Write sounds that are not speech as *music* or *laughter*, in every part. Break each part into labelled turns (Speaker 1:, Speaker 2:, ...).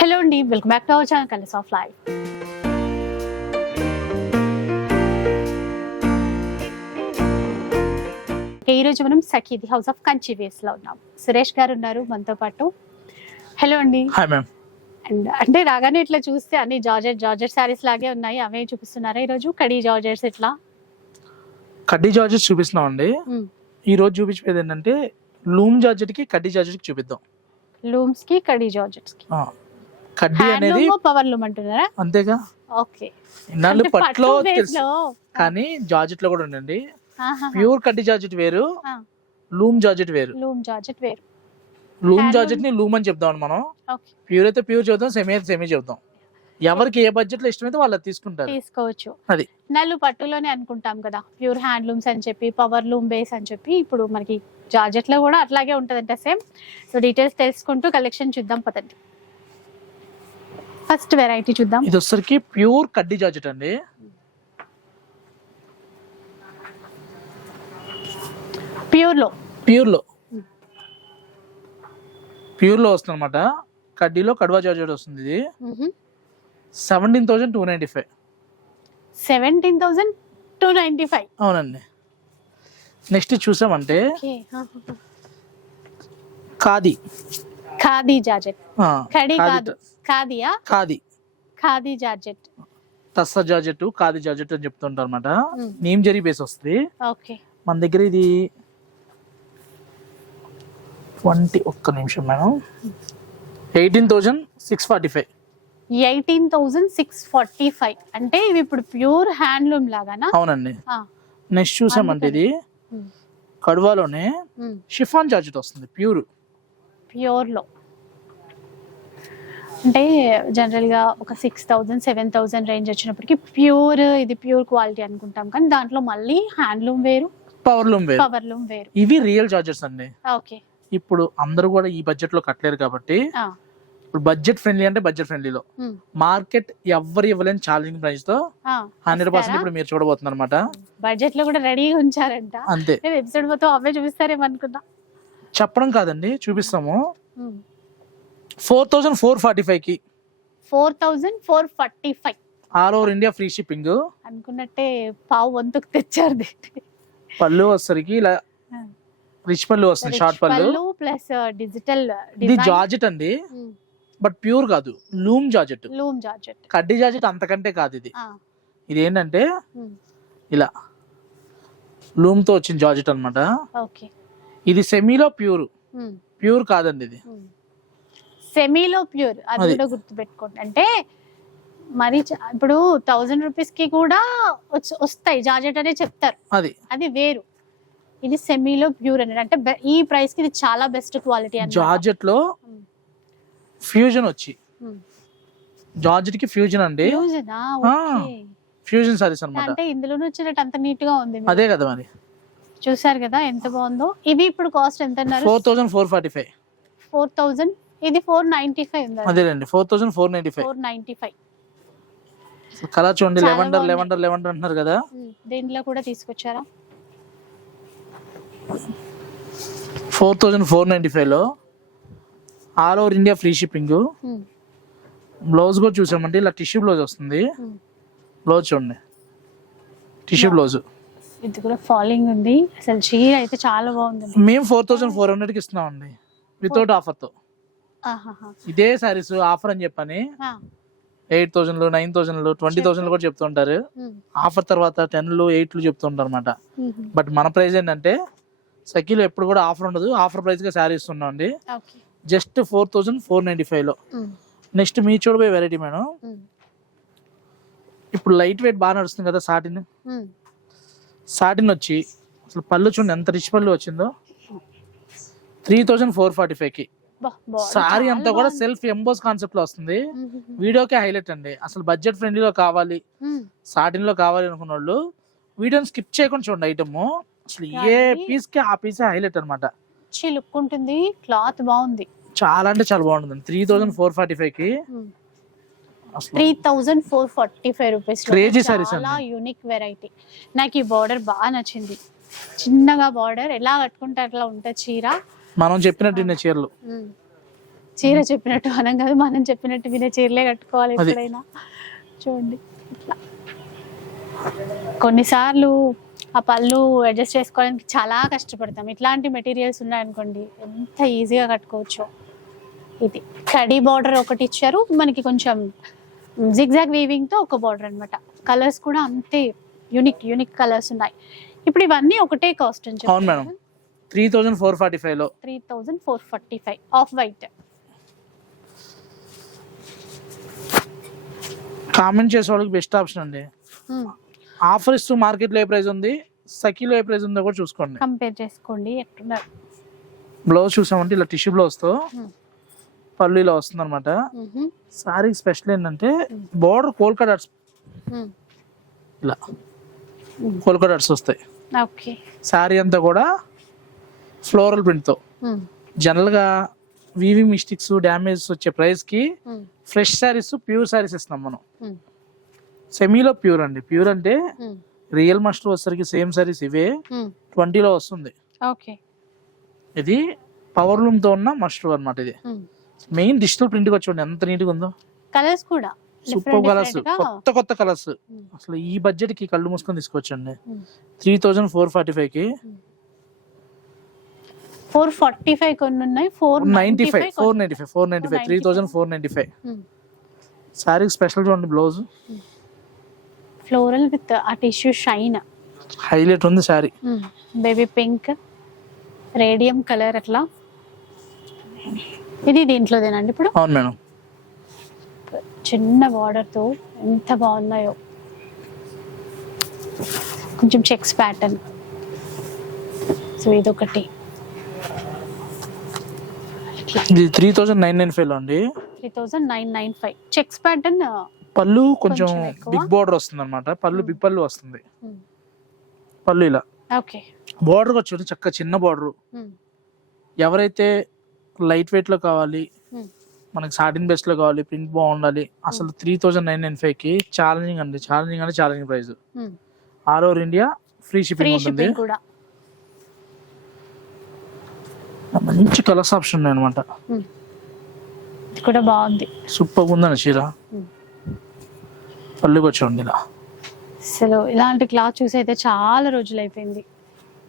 Speaker 1: Hello అండి welcome back to our channel colours of life. ఈ రోజు మనం సఖీది హౌస్ ఆఫ్ కంచి వేస్లో ఉన్నాం. సురేష్ గారు ఉన్నారు మనతో పాటు. హలో అండి.
Speaker 2: హాయ్ మ్యామ్
Speaker 1: అండ్ అంటే రాగానే ఇట్లా చూస్తే అన్ని జార్జెట్ జార్జెట్ శారీస్ లాగే ఉన్నాయి అవే చూపిస్తున్నారా ఈరోజు? కడీ జార్జెట్స్ ఇట్లా
Speaker 2: కడ్డీ జార్జెట్ చూపిస్తున్నాం అండి. ఈ రోజు చూపించేది ఏంటంటే లూమ్ జార్జెట్కి కడ్డీ జార్జెట్కి చూపిద్దాం.
Speaker 1: లూమ్స్కి కడీ జార్జెట్స్కి
Speaker 2: ఆ, కడ్డీ అనేది
Speaker 1: హ్యాండ్లూమ్ పవర్ లూమ్ అంటున్నారా?
Speaker 2: అంతేగా.
Speaker 1: ఓకే.
Speaker 2: ఇన్నాళ్ళు పట్లో తెలుసు. కానీ జార్జెట్లో కూడా ఉండండి. ప్యూర్ కడ్డీ జార్జెట్ వేరు. లూమ్ జార్జెట్ వేరు.
Speaker 1: లూమ్ జార్జెట్ వేరు.
Speaker 2: లూమ్ జార్జెట్ని లూమ్ అని చెప్దాం మనం. ప్యూర్ అయితే ప్యూర్ చెప్తాం సెమీ అయితే సెమీ చెప్తాం ఎవరికి ఏ బడ్జెట్లో ఇష్టమైతే వాళ్ళు తీసుకుంటారు.
Speaker 1: తీసుకోవచ్చు.
Speaker 2: అది.
Speaker 1: నల్లు పట్టులోనే అనుకుంటాం కదా ప్యూర్ హ్యాండ్లూమ్స్ అని చెప్పి పవర్ లూమ్ బేస్ అని చెప్పి ఇప్పుడు మనకి జార్జెట్లో కూడా అట్లాగే ఉంటదంట సేమ్. సో డీటెయిల్స్ తెలుసుకుంటూ కలెక్షన్ చూద్దాం పదండి. ఫస్ట్ వెరైటీ చూద్దాం.
Speaker 2: ఇది వచ్చరికి ప్యూర్ కడ్డీ జార్జెట్ అండి. ప్యూర్లో ప్యూర్లో
Speaker 1: Hmm.
Speaker 2: ప్యూర్లో వస్తుంది అనమాట కడ్డీలో కడ్వా జార్జెట్ వస్తుంది ఇది. Seventeen thousand two ninety five.
Speaker 1: Seventeen thousand two ninety five.
Speaker 2: అవునండి. నెక్స్ట్ చూసామంటే
Speaker 1: ఓకే.
Speaker 2: ఖాదీ
Speaker 1: కడి
Speaker 2: ఖాదీ
Speaker 1: కాదు. ఖాదీయా?
Speaker 2: ఖాదీ.
Speaker 1: ఖాదీ జార్జెట్.
Speaker 2: తస్స జార్జెట్ ఖాదీ జార్జెట్ అని చెప్తుంటారు అనమాట. నీమ్ జరీ బేస్ వస్తుంది.
Speaker 1: ఓకే.
Speaker 2: మన దగ్గర ఇది ట్వంటీ ఒక్క నిమిషం madam. Eighteen thousand six forty five.
Speaker 1: Eighteen thousand six forty five. అంటే ఇవి ఇప్పుడు ప్యూర్ హ్యాండ్లూమ్ లాగానా?
Speaker 2: అవునండి. నెక్స్ట్ చూసామంటే ఇది. కడువాలోనే. షిఫాన్ జార్జెట్ వస్తుంది ప్యూర్.
Speaker 1: ప్యూర్లో. అంటే జనరల్గా ఒక six thousand seven thousand range వచ్చినప్పటికి ప్యూర్ ఇది ప్యూర్ క్వాలిటీ అనుకుంటాం. కానీ దాంట్లో మళ్ళీ హ్యాండ్లూమ్ వేరు
Speaker 2: పవర్ లూమ్ వేరు.
Speaker 1: పవర్ లూమ్ వేరు.
Speaker 2: ఇవి రియల్ చార్జెస్ అండి.
Speaker 1: ఓకే.
Speaker 2: ఇప్పుడు అందరూ కూడా ఈ బడ్జెట్లో కట్టలేరు కాబట్టి ఇప్పుడు బడ్జెట్ ఫ్రెండ్లీ అంటే బడ్జెట్ ఫ్రెండ్లీలో. మార్కెట్ ఎవరు ఇవ్వలేని ఛాలెంజింగ్ ప్రైస్తో హండ్రెడ్ పర్సెంట్ ఇప్పుడు మీరు చూడబోతున్నారు అనమాట
Speaker 1: బడ్జెట్లో కూడా రెడీగా ఉంచారంట.
Speaker 2: అంతే.
Speaker 1: ఎపిసోడ్ మొత్తం అవే చూపిస్తారేమో అనుకున్నా.
Speaker 2: చెప్పడం కాదండి చూపిస్తాము. ఫోర్ థౌజండ్ ఫోర్ ఫార్టీ ఫైవ్కి
Speaker 1: four thousand four forty five.
Speaker 2: All over India free shipping.
Speaker 1: అనుకున్నట్టే పావు వంతుకు తెచ్చారు.
Speaker 2: పళ్ళు వచ్చేసరికి ఇలా. రిచ్ పళ్ళు వస్తుంది షార్ట్ పళ్ళు.
Speaker 1: ప్లస్ డిజిటల్
Speaker 2: ఇది జార్జెట్ అండి. బట్ ప్యూర్ కాదు లూమ్ జార్జెట్.
Speaker 1: Loom georgette.
Speaker 2: కడ్డీ జార్జెట్ అంతకంటే కాదు ఇది. ఇది ఏంటంటే ఇలా. లూమ్తో వచ్చిన జార్జెట్ అన్నమాట.
Speaker 1: ఓకే.
Speaker 2: ఇది సెమీలో ప్యూర్. ప్యూర్ కాదండి ఇది.
Speaker 1: సెమీలో ప్యూర్. అది. కూడా గుర్తు పెట్టుకోండి అంటే మరి ఇప్పుడు థౌజండ్ రూపీస్కి కూడా వస్తాయి. జార్జెట్ అనే చెప్తారు.
Speaker 2: అది.
Speaker 1: అది వేరు. ఇది సెమీలో ప్యూర్ అనేది. అంటే ఈ ప్రైస్కి ఇది చాలా బెస్ట్ క్వాలిటీ అని
Speaker 2: జార్జెట్లో ఫ్యూజన్ వచ్చి. జార్జెట్కి ఫ్యూజన్ అండి. ఫ్యూజన్? సారీస్ అన్నమాట.
Speaker 1: అంటే ఇందులోనే వచ్చినట్టు అంత నీట్గా ఉంది.
Speaker 2: అదే కదా మరి.
Speaker 1: చూసారు కదా ఎంత బాగుందో. ఇది ఇప్పుడు కాస్ట్ ఎంత అన్నారు
Speaker 2: four thousand four forty five.
Speaker 1: Four thousand. ఇది ఫోర్ నైన్టీ ఫైవ్ ఉంది?
Speaker 2: అదేనండి four thousand four ninety five.
Speaker 1: Four ninety five.
Speaker 2: Colour చూడండి లెవెండర్. లెవెండర్ లెవెండర్ అంటున్నారు కదా.
Speaker 1: దీంట్లో కూడా తీసుకొచ్చారా?
Speaker 2: ఫోర్ థౌసండ్ ఫోర్ నైన్టీ ఫైవ్లో all over India free shipping. Blouse కూడా చూసామంటే ఇలా టిష్యూ బ్లౌజ్ వస్తుంది. బ్లౌజ్ చూడండి. Tissue blouse.
Speaker 1: ఇది కూడా ఫాలింగ్ ఉంది. అసలు చీర అయితే చాలా బాగుంది.
Speaker 2: మేము ఫోర్ థౌసండ్ ఫోర్ హండ్రెడ్కి ఇస్తున్నామండి. వితౌట్
Speaker 1: ఆఫర్తో.
Speaker 2: ఇదే సారీస్ ఆఫర్ అని చెప్పని eight thousand nine thousand twenty thousand కూడా చెప్తుంటారు ఆఫర్ తర్వాత టెన్లు ఎయిట్లు చెప్తుంటారు అనమాట బట్ మన ప్రైస్ ఏంటంటే సఖీలో ఎప్పుడు కూడా ఆఫర్ ఉండదు. ఆఫర్ ప్రైస్గా శారీ ఇస్తున్నాం అండి just four thousand four ninety
Speaker 1: ఫైవ్లో
Speaker 2: నెక్స్ట్ మీ చూడబోయే వెరైటీ మేడం. ఇప్పుడు లైట్ వెయిట్ బాగా నడుస్తుంది కదా సాటిన్. సాటిన్ వచ్చి అసలు పళ్ళు చూడండి ఎంత రిచ్ పళ్ళు వచ్చిందో. త్రీ థౌజండ్ ఫోర్ ఫార్టీ
Speaker 1: ఫైవ్కి.
Speaker 2: సారీ అంతా కూడా. సెల్ఫ్ ఎంబోస్ కాన్సెప్ట్లో వస్తుంది. వీడియోకే హైలైట్ అండి. అసలు బడ్జెట్ ఫ్రెండ్లీలో కావాలి సాటిన్లో కావాలి అనుకున్న వాళ్ళు వీడియోని స్కిప్ చేయకుండా చూడండి ఐటమ్ అసలు ఏ పీస్కి ఆ పీసే హైలైట్
Speaker 1: లుక్ ఉంటుంది క్లాత్ బాగుంది.
Speaker 2: చాలా అంటే చాలా బాగుంటుంది. త్రీ థౌసండ్ ఫోర్ ఫార్టీ ఫైవ్కి
Speaker 1: three thousand four forty five rupees చాలా. యూనిక్ వెరైటీ నాకు ఈ బార్డర్ బాగా నచ్చింది. చిన్నగా బార్డర్ ఎలా కట్టుకుంటే అట్లా ఉంటుంది చీర?
Speaker 2: మనం చెప్పినట్టు చీరలు.
Speaker 1: చీర చెప్పినట్టు మనం కాదు మనం చెప్పినట్టు వినే చీరలే కట్టుకోవాలి. ఎప్పుడైనా. చూడండి కొన్నిసార్లు ఆ పళ్ళు అడ్జస్ట్ చేసుకోవడానికి చాలా కష్టపడతాం. ఇట్లాంటి మెటీరియల్స్ ఉన్నాయనుకోండి ఎంత ఈజీగా కట్టుకోవచ్చు. ఇది. కడీ బార్డర్ ఒకటి ఇచ్చారు మనకి కొంచెం జిగ్జాగ్ వీవింగ్తో ఒక బార్డర్ అన్నమాట. కలర్స్ కూడా అంతే యూనిక్ యూనిక్ కలర్స్ ఉన్నాయి. ఇప్పుడు ఇవన్నీ ఒకటే కాస్ట్ అని
Speaker 2: అవును madam. Three thousand four forty ఫైవ్లో.
Speaker 1: Three thousand four forty five off white
Speaker 2: comment చేసే వాళ్ళకి బెస్ట్ ఆప్షన్ అండి. ఆఫర్ ఇస్తూ మార్కెట్లో ఏ ప్రైస్ ఉంది సఖీలో ఏ ప్రైస్ ఉందో కూడా చూసుకోండి.
Speaker 1: కంపేర్ చేసుకోండి ఎట్టున్నారు
Speaker 2: బ్లౌజ్ చూసామంటే ఇలా టిష్యూ బ్లౌజ్తో
Speaker 1: Hmm.
Speaker 2: పళ్ళు ఇలా వస్తుంది అనమాట. సారీ స్పెషల్ ఏంటంటే బోర్డర్
Speaker 1: మ్మ్.
Speaker 2: ఇలా. కోల్కతా డాట్స్ వస్తాయి
Speaker 1: ఓకే
Speaker 2: సారీ అంతా కూడా ఫ్లోరల్ ప్రింట్తో. జనరల్గా వీవింగ్ మిస్టేక్స్ డ్యామేజ్ వచ్చే
Speaker 1: ప్రైస్కి.
Speaker 2: ఫ్రెష్ శారీస్ ప్యూర్ శారీస్ ఇస్తున్నాం మనం. సెమీలో ప్యూర్ అండి ప్యూర్ అంటే. రియల్ మాస్టర్ వచ్చేసరికి సేమ్ శారీస్ ఇవే. ట్వంటీలో వస్తుంది
Speaker 1: ఓకే
Speaker 2: ఇది పవర్ లూమ్తో ఉన్న మస్టర్ అన్నమాట ఇది. మెయిన్ డిజిటల్ ప్రింట్ చూడండి ఎంత నీట్గా ఉందో.
Speaker 1: కలర్స్ కూడా
Speaker 2: సూపర్ కలర్స్. కొత్త కొత్త కలర్స్.
Speaker 1: మ్మ్.
Speaker 2: అసలు ఈ బడ్జెట్కి కళ్ళు మూసుకొని తీసుకోవచ్చండి
Speaker 1: మ్మ్.
Speaker 2: త్రీ థౌజండ్ ఫోర్ ఫార్టీ ఫైవ్కి
Speaker 1: ఫోర్ ఫార్టీ ఫైవ్ కొన్ని ఉన్నాయి four
Speaker 2: ninety five four ninety five four ninety five three thousand four ninety five శారీకి స్పెషల్ చూడండి బ్లౌజ్
Speaker 1: ఫ్లోరల్ విత్ ఆ టిష్యూ షైన్
Speaker 2: హైలైట్ ఉంది sari
Speaker 1: baby pink radium colour అట్లా. ఇది దీంట్లోదేనండి ఇప్పుడు?
Speaker 2: అవును మేడం.
Speaker 1: చిన్న border తో ఎంత బాగున్నాయో. కొంచెం చెక్స్ ప్యాటర్న్ సో ఇదొకటి.
Speaker 2: ఇది three thousand nine nine five అండి.
Speaker 1: Three thousand nine nine five. Checks pattern
Speaker 2: పళ్ళు కొంచెం. బిగ్ బార్డర్ వస్తుంది అనమాట పళ్ళు బిగ్ పళ్ళు వస్తుంది. పళ్ళు ఇలా.
Speaker 1: ఓకే.
Speaker 2: బార్డర్ వచ్చి చక్క చిన్న బార్డర్ ఎవరైతే లైట్ వెయిట్లో కావాలి. మనకి సాటిన్ బేస్లో కావాలి ప్రింట్ బాగుండాలి. అసలు త్రీ థౌజండ్ నైన్ నైన్ ఫైవ్కి ఛాలెంజింగ్ అండి. ఛాలెంజింగ్ అంటే challenging price. All over India free shipping ఉంటుంది. మంచి కలర్స్ ఆప్షన్ ఉన్నాయి అనమాట
Speaker 1: కూడా బాగుంది.
Speaker 2: సూపర్ ఉందండి చీర. పళ్ళుకి వచ్చండి ఇలా
Speaker 1: అసలు ఇలాంటి క్లాత్ చూసి అయితే చాలా రోజులు అయిపోయింది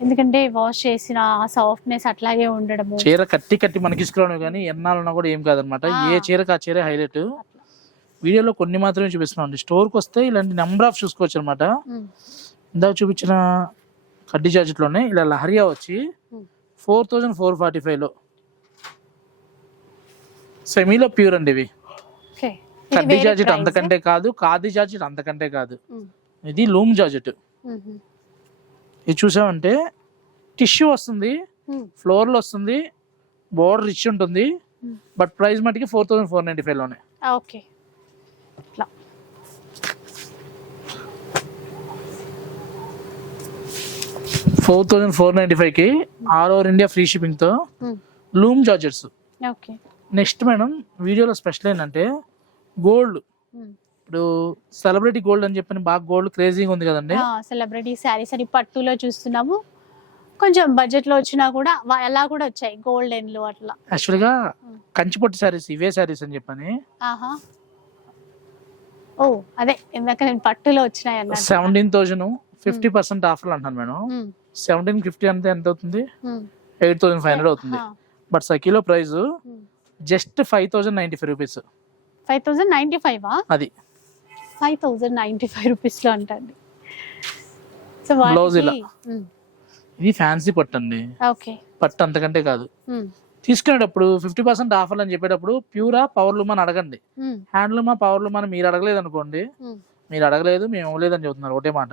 Speaker 1: ఎందుకంటే వాష్ చేసిన సాఫ్ట్నెస్ అట్లాగే ఉండడము.
Speaker 2: చీర కట్టి కట్టి మనకి ఇసుకురాను కానీ ఎన్నాళ్ళన్నా కూడా ఏం కాదనమాట. ఏ చీరకి ఆ చీర హైలైట్ వీడియోలో కొన్ని మాత్రమే చూపిస్తున్నాం అండి స్టోర్కి వస్తే ఇలాంటి నెంబర్ ఆఫ్ చూసుకోవచ్చు అనమాట ఇందాక చూపించిన కడ్డీ జాకెట్లోనే ఇలా లహరియా వచ్చి. ఫోర్ థౌజండ్ ఫోర్ ఫార్టీ ఫైవ్లో సెమీలో ప్యూర్ అండి ఇవి. కడ్డీ
Speaker 1: price.
Speaker 2: అంతకంటే కాదు ఖాదీ జాకెట్ అంతకంటే కాదు. ఇది లూమ్
Speaker 1: ఉమ్,
Speaker 2: ఇది చూసామంటే టిష్యూ వస్తుంది
Speaker 1: ఉమ్,
Speaker 2: ఫ్లోర్లో వస్తుంది బోర్డర్ రిచ్ ఉంటుంది
Speaker 1: Hmm.
Speaker 2: బట్ ప్రైస్ మటుకి ఫోర్ థౌసండ్ ఫోర్ నైంటీ ఫైవ్లోనే
Speaker 1: ఓకే. ఇట్లా.
Speaker 2: ఫోర్ థౌసండ్ ఫోర్ నైంటీ ఫైవ్కి ఆల్ ఓవర్ ఇండియా ఫ్రీ షిప్పింగ్తో
Speaker 1: ఉమ్,
Speaker 2: loom georgettes
Speaker 1: okay.
Speaker 2: Next madam వీడియోలో స్పెషల్ ఏంటంటే గోల్డ్. ఇప్పుడు సెలబ్రిటీ గోల్డ్ అని చెప్పని బాగా గోల్డ్ క్రేజీగా ఉంది కదండి.
Speaker 1: సెలబ్రిటీ శారీస్ అని పట్టులో చూస్తున్నాము. కొంచెం బడ్జెట్లో వచ్చినా కూడా అలా కూడా వచ్చాయి గోల్డెన్లో అట్లా.
Speaker 2: యాక్చువల్గా కంచిపట్టు శారీస్ ఇవే శారీస్ అని చెప్పని.
Speaker 1: ఆహా. ఓ అదే ఇందాక నేను పట్టులో వచ్చినాయి అన్నట్టు.
Speaker 2: సెవెంటీన్ థౌజండ్ ఫిఫ్టీ పర్సెంట్ ఆఫర్లు అంటాను మేడం. సెవెంటీన్ ఫిఫ్టీ అంటే ఎంత అవుతుంది? ఎయిట్ థౌసండ్ ఫైవ్ హండ్రెడ్ అవుతుంది. But సకిలో price. Just five thousand ninety five rupees
Speaker 1: five thousand ninety five
Speaker 2: అది.
Speaker 1: ఫైవ్ థౌజండ్ నైంటీ ఫైవ్ రూపీస్లో అంటండి సో
Speaker 2: ఇలా. ఇది ఫ్యాన్సీ పట్టు అండి
Speaker 1: ఓకే.
Speaker 2: పట్టు అంతకంటే కాదు. తీసుకునేటప్పుడు ఫిఫ్టీ పర్సెంట్ ఆఫర్లు అని చెప్పేటప్పుడు ప్యూరా పవర్ లూమ్ అని అడగండి. హ్యాండ్లూమా పవర్ లూమ్ అని మీరు అడగలేదు అనుకోండి. మీరు అడగలేదు మేము ఇవ్వలేదని చెబుతున్నారు ఒకటే మాట.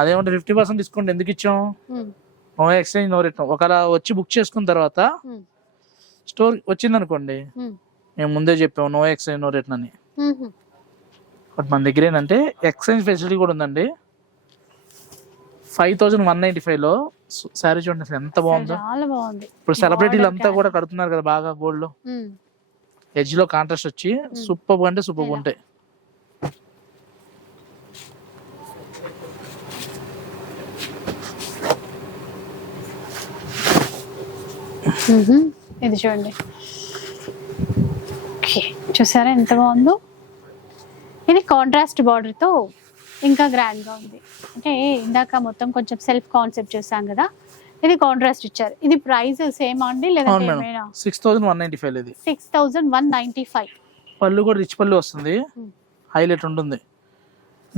Speaker 2: అదేమంటే ఫిఫ్టీ పర్సెంట్ డిస్కౌంట్ ఎందుకు ఇచ్చాం? No exchange no return. ఒకవేళ వచ్చి బుక్ చేసుకున్న తర్వాత స్టోర్ వచ్చింది అనుకోండి మేము ముందే చెప్పాము నో ఎక్స్చేంజ్ నో రిటర్న్ అని. బట్ మన దగ్గర ఏంటంటే ఎక్స్చేంజ్ ఫెసిలిటీ కూడా ఉందండి. ఫైవ్ థౌజండ్ వన్ నైంటీ ఫైవ్లో శారీ చూడండి అసలు ఎంత బాగుందో.
Speaker 1: చాలా బాగుంది.
Speaker 2: ఇప్పుడు సెలబ్రిటీలు అంతా. కూడా కడుతున్నారు కదా బాగా గోల్డ్లో. ఎడ్జ్లో కాంట్రాస్ట్ వచ్చి సూపర్ అంటే సూపర్. ఉంటాయి.
Speaker 1: ఇది చూడండి. ఓకే. చూసారా ఎంత బాగుందో? ఇది కాంట్రాస్ట్ బార్డర్తో ఇంకా గ్రాండ్గా ఉంది. అంటే ఇందాక మొత్తం కొంచెం సెల్ఫ్ కాన్సెప్ట్ చూసాం కదా ఇది కాంట్రాస్ట్ ఇచ్చారు. ఇది ప్రైస్ సేమ్ అండి ఏమైనా?
Speaker 2: Six thousand one ninety five ఇది.
Speaker 1: Six thousand one ninety five
Speaker 2: పళ్ళు కూడా రిచ్ పళ్ళు వస్తుంది.
Speaker 1: Hmm.
Speaker 2: హైలైట్ ఉంటుంది.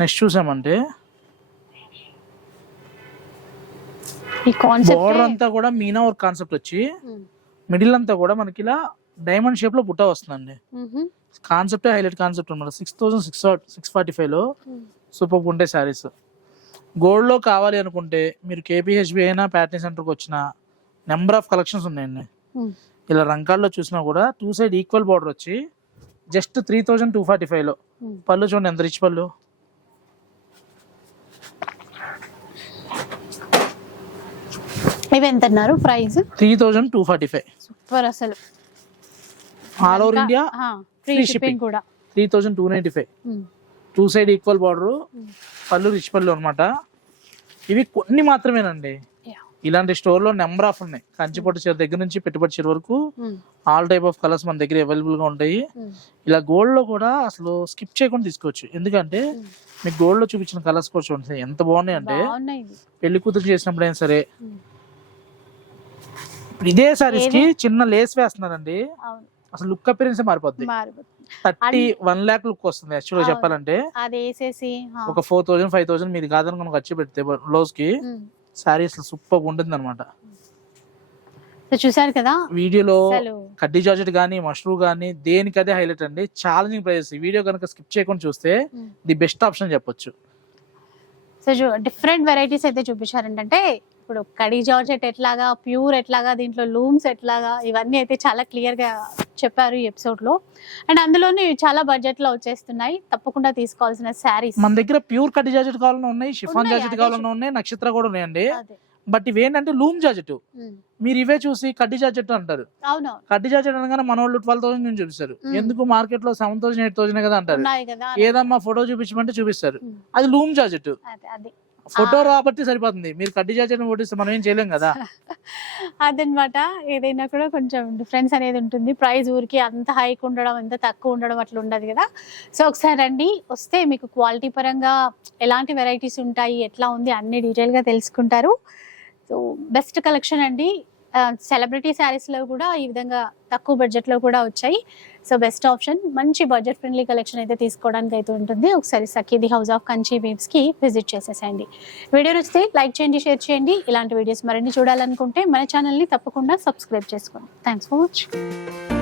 Speaker 2: నెక్స్ట్ చూసామంటే
Speaker 1: ఈ కాన్సెప్ట్
Speaker 2: బోర్డర్ అంతా కూడా మీనా వర్క్ కాన్సెప్ట్ వచ్చి మిడిల్ అంతా కూడా మనకి ఇలా డైమండ్ షేప్లో బుట్ట వస్తుందండి. కాన్సెప్ట్ హైలైట్ కాన్సెప్ట్ అనమాట. Six thousand six six forty ఫైవ్లో సూపర్ ఉంటాయి శారీస్. గోల్డ్లో కావాలి అనుకుంటే మీరు కేపీహెచ్బి అయినా ప్యాటర్న్ సెంటర్కి వచ్చిన నెంబర్ ఆఫ్ కలెక్షన్స్ ఉన్నాయండి ఇలా రంగాల్లో చూసినా కూడా టూ సైడ్ ఈక్వల్ బార్డర్ వచ్చి just three thousand two forty ఫైవ్లో పళ్ళు చూడండి ఎంత రిచ్ పళ్ళు.
Speaker 1: ఇవి ఎంత అన్నారు price?
Speaker 2: Three thousand two forty five.
Speaker 1: Super అసలు.
Speaker 2: All over India
Speaker 1: free shipping. కూడా
Speaker 2: three thousand two ninety five. Two side equal border పళ్ళు రిచ్ పళ్ళు అనమాట ఇవి కొన్ని మాత్రమేనండి. ఇలాంటి స్టోర్లో నెంబర్ ఆఫ్ ఉన్నాయి కంచిపట్టు చీర దగ్గర నుంచి పెట్టుబడి చీర వరకు. ఆల్ టైప్ ఆఫ్ కలర్స్ మన దగ్గర అవైలబుల్గా ఉంటాయి
Speaker 1: ఉమ్.
Speaker 2: ఇలా గోల్డ్లో కూడా అసలు స్కిప్ చేయకుండా తీసుకోవచ్చు ఎందుకంటే
Speaker 1: ఉమ్.
Speaker 2: మీకు గోల్డ్లో చూపించిన కలర్స్ కూడా చూడండి ఎంత బాగున్నాయి అంటే. పెళ్ళి కూతురు చేసినప్పుడు అయినా సరే. ఇప్పుడు ఇదే సారీస్కి చిన్న లేస్ వేస్తున్నారండి అసలు లుక్ అపిరెన్స్ మారిపోద్ది. థర్టీ వన్ లాక్ లుక్ వస్తుంది యాక్చువల్గా
Speaker 1: అవును.
Speaker 2: చెప్పాలంటే.
Speaker 1: అది వేసేసి.
Speaker 2: ఒక ఫోర్ థౌసండ్ ఫైవ్ థౌసండ్ మీది కాదనుకుని ఖర్చు పెడితే బ్లౌజ్కి
Speaker 1: ఉమ్.
Speaker 2: శారీస్ సూపర్ ఉంటుంది అనమాట
Speaker 1: చూసారు కదా?
Speaker 2: వీడియోలో
Speaker 1: అసలు
Speaker 2: కడ్డీ జార్జెట్ కానీ మష్రూ కానీ దేనికి అదే హైలైట్ అండి. ఛాలెంజింగ్ ప్రైస్ ఈ వీడియో కనుక స్కిప్ చేయకుండా చూస్తే. ది బెస్ట్ ఆప్షన్ చెప్పొచ్చు.
Speaker 1: సో డిఫరెంట్ వెరైటీస్ అయితే చూపించారు. ఏంటంటే ఇప్పుడు కడీ జార్జెట్ ఎట్లాగా ప్యూర్ ఎట్లాగా దీంట్లో లూమ్స్ ఎట్లాగా ఇవన్నీ అయితే చాలా క్లియర్గా చెప్పారు ఈ ఎపిసోడ్లో. అండ్ అందులోనే చాలా బడ్జెట్లో వచ్చేస్తున్నాయి. తప్పకుండా తీసుకోవాల్సిన శారీస్
Speaker 2: మన దగ్గర ప్యూర్ కడ్డీ జార్జెట్ కావాలన్నా ఉన్నాయి షిఫాన్
Speaker 1: అదే
Speaker 2: కావాలన్నా ఉన్నాయి నక్షత్ర కూడా ఉన్నాయండి. బట్ ఇవేంటంటే లూమ్ జార్జెట్.
Speaker 1: ఉమ్.
Speaker 2: మీరు ఇవే చూసి కడ్డీ జార్జెట్ అంటారు. కడ్డీ జార్జెట్ అనగానే మన వాళ్ళు ట్వెల్వ్ థౌసండ్ నుంచి చూపిస్తారు. ఎందుకు మార్కెట్లో సెవెన్ థౌసండ్ ఎయిట్ థౌసండ్ కదా అంటారు. ఏదమ్మా ఫోటో చూపించమంటే చూపిస్తారు. అది లూమ్
Speaker 1: అది.
Speaker 2: ఫోటో రాబట్టి సరిపోతుంది. మీరు కడ్డీ జార్జెట్ ఓటిస్తే మనం ఏం చేయలేం కదా. *laughs*
Speaker 1: అదనమాట ఏదైనా కూడా కొంచెం డిఫరెన్స్ అనేది ఉంటుంది. ప్రైస్ ఊరికి అంత హైక్ ఉండడం ఎంత తక్కువ ఉండడం అట్లా ఉండదు కదా. సో ఒకసారి రండి. వస్తే మీకు క్వాలిటీ పరంగా ఎలాంటి వెరైటీస్ ఉంటాయి ఎట్లా ఉంది అన్ని డీటెయిల్గా తెలుసుకుంటారు. సో బెస్ట్ కలెక్షన్ అండి. సెలబ్రిటీ శారీస్లో కూడా ఈ విధంగా తక్కువ బడ్జెట్లో కూడా వచ్చాయి. సో బెస్ట్ ఆప్షన్ మంచి బడ్జెట్ ఫ్రెండ్లీ కలెక్షన్ అయితే తీసుకోవడానికి అయితే ఉంటుంది. ఒకసారి సఖీది హౌస్ ఆఫ్ కంచి బీబ్స్కి విజిట్ చేసేసేయండి. వీడియో నచ్చితే లైక్ చేయండి షేర్ చేయండి. ఇలాంటి వీడియోస్ మరిన్ని చూడాలనుకుంటే మన ఛానల్ని తప్పకుండా సబ్స్క్రైబ్ చేసుకోండి. Thanks for watching